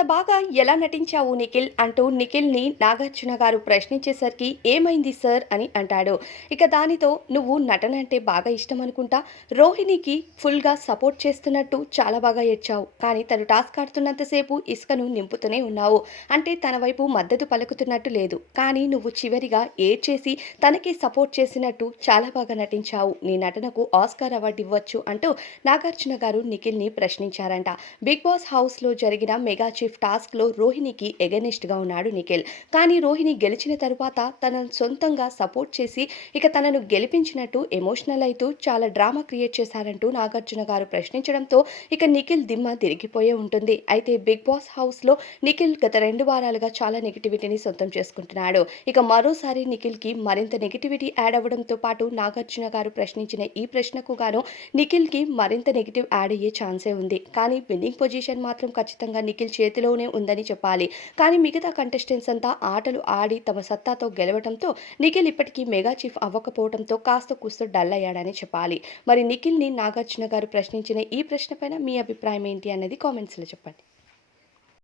అంత బాగా ఎలా నటించావు నిఖిల్ అంటూ నిఖిల్‌ని నాగార్జున గారు ప్రశ్నించేసరికి ఏమైంది సార్ అని అంటాడు. ఇక దానితో నువ్వు నటన అంటే బాగా ఇష్టం అనుకుంటా. రోహిణికి ఫుల్‌గా సపోర్ట్ చేస్తున్నట్టు చాలా బాగా ఏడ్చావు. కానీ తను టాస్క్ ఆడుతున్నంత సేపు ఇసుకను నింపుతూనే ఉన్నావు. అంటే తన వైపు మద్దతు పలుకుతున్నట్టు లేదు. కానీ నువ్వు చివరిగా ఏడ్చేసి తనకి సపోర్ట్ చేసినట్టు చాలా బాగా నటించావు. నీ నటనకు ఆస్కార్ అవార్డు ఇవ్వచ్చు అంటూ నాగార్జున గారు నిఖిల్‌ని ప్రశ్నించారంట. బిగ్ బాస్ హౌస్‌లో జరిగిన మెగా చీఫ్ టాస్క్‌లో రోహిణికి ఎగనెస్ట్‌గా ఉన్నాడు నిఖిల్. కానీ రోహిణి గెలిచిన తరువాత తనను సొంతంగా సపోర్ట్ చేసి తనను గెలిపించినట్టు ఎమోషనల్ అయితూ చాలా డ్రామా క్రియేట్ చేశారంటూ నాగార్జున గారు ప్రశ్నించడంతో నిఖిల్ దిమ్మ తిరిగిపోయే ఉంటుంది. అయితే బిగ్ బాస్ హౌస్‌లో నిఖిల్ గత 2 వారాలుగా చాలా నెగటివిటీని సొంతం చేసుకుంటున్నాడు. మరోసారి నిఖిల్‌కి మరింత నెగటివిటీ యాడ్ అవ్వడంతో పాటు నాగార్జున గారు ప్రశ్నించిన ఈ ప్రశ్నకు గాను నిఖిల్‌కి మరింత నెగెటివ్ యాడ్ అయ్యే ఛాన్సే ఉంది. కానీ విన్నింగ్ పొజిషన్ మాత్రం ఖచ్చితంగా నిఖిల్ చేతిలోనే ఉందని చెప్పాలి. కానీ మిగతా కంటెస్టెంట్స్ అంతా ఆటలు ఆడి తమ సత్తాతో గెలవడంతో నిఖిల్ ఇప్పటికీ మెగా చీఫ్ అవ్వకపోవడంతో కాస్త కూస్తో డల్ అయ్యాడని చెప్పాలి. మరి నిఖిల్‌ని నాగార్జున గారు ప్రశ్నించిన ఈ ప్రశ్న పైన మీ అభిప్రాయం ఏంటి అన్నది కామెంట్స్‌లో చెప్పండి.